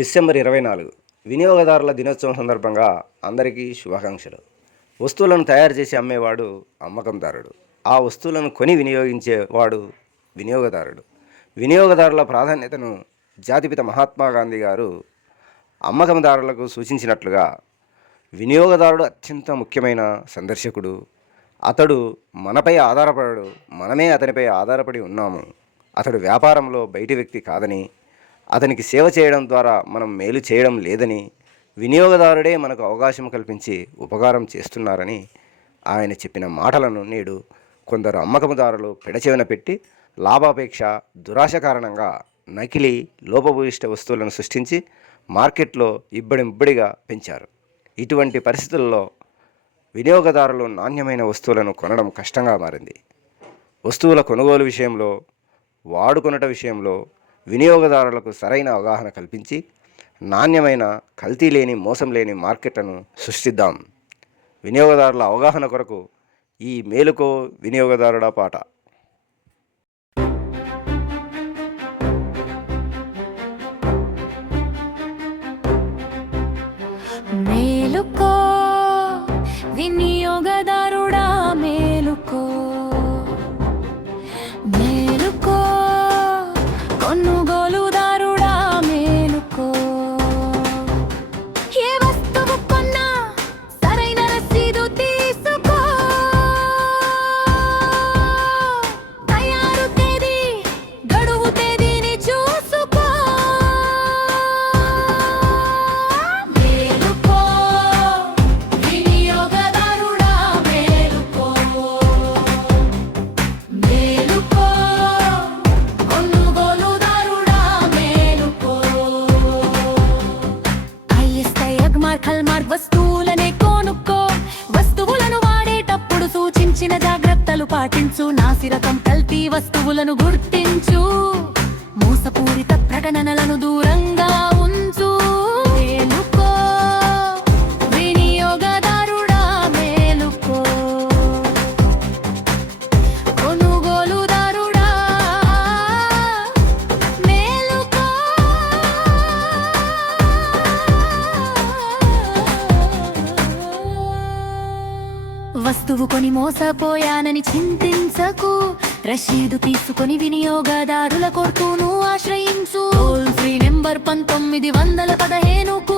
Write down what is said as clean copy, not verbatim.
December 24 వినియోగదారుల దినోత్సవం సందర్భంగా అందరికీ శుభాకాంక్షలు. వస్తువులను తయారు చేసి అమ్మేవాడు అమ్మకందారుడు. ఆ వస్తువులను కొని వినియోగించేవాడు వినియోగదారుడు. వినియోగదారుల ప్రాధాన్యతను జాతిపిత మహాత్మా గాంధీ గారు అమ్మకందారులకు సూచించినట్లుగా వినియోగదారుడు అత్యంత ముఖ్యమైన సందర్శకుడు. అతడు మనపై ఆధారపడడు, మనమే అతనిపై ఆధారపడి ఉన్నాము. అతడు వ్యాపారంలో బయటి వ్యక్తి కాదని, అతనికి సేవ చేయడం ద్వారా మనం మేలు చేయడం లేదని, వినియోగదారుడే మనకు అవకాశం కల్పించి ఉపకారం చేస్తున్నారని ఆయన చెప్పిన మాటలను నేడు కొందరు అమ్మకందారులు పెడచెవిన పెట్టి లాభాపేక్ష, దురాశ కారణంగా నకిలీ, లోపభూయిష్ట వస్తువులను సృష్టించి మార్కెట్లో ఇబ్బడిగా పెంచారు. ఇటువంటి పరిస్థితుల్లో వినియోగదారులు నాణ్యమైన వస్తువులను కొనడం కష్టంగా మారింది. వస్తువుల కొనుగోలు విషయంలో, వాడుకొనుట విషయంలో వినియోగదారులకు సరైన అవగాహన కల్పించి నాణ్యమైన, కల్తీ లేని, మోసం లేని మార్కెట్లను సృష్టిద్దాం. వినియోగదారుల అవగాహన కొరకు ఈ మేలుకో వినియోగదారుడా పాట. మేలుకో వినియోగదారుడా, మేలుకో, మేలుకో కొనుగోలుదారుడా, మేలుకో. ఏ వస్తువు కొన్నా సరైన రసీదు తీసుకో. తయారు తేదీ, గడువు తేదీని చూసుకో. మేలుకో వినియోగదారుడా, మేలుకో, మేలుకో కొనుగోలుదారుడా, మేలుకో. ఐఎస్ఐ, అగ్మార్క్, హల్మార్క్ వస్తువులనే కొనుక్కో. వస్తువులను వాడేటప్పుడు సూచించిన జాగ్రత్తలు పాటించు. నాసిరకం, కల్తీ వస్తువులను గుర్తించు. మోసపూరిత ప్రకటనలను దూరంగా ఉంచు. మేలుకో వినియోగదారుడా, మేలుకో, కొనుగోలుదారుడా, మేలుకో. వస్తువు కొని మోసపోయానని చింతించకు. రసీదు తీసుకొని వినియోగదారుల కోర్టును ఆశ్రయించు. Toll free number 1915కు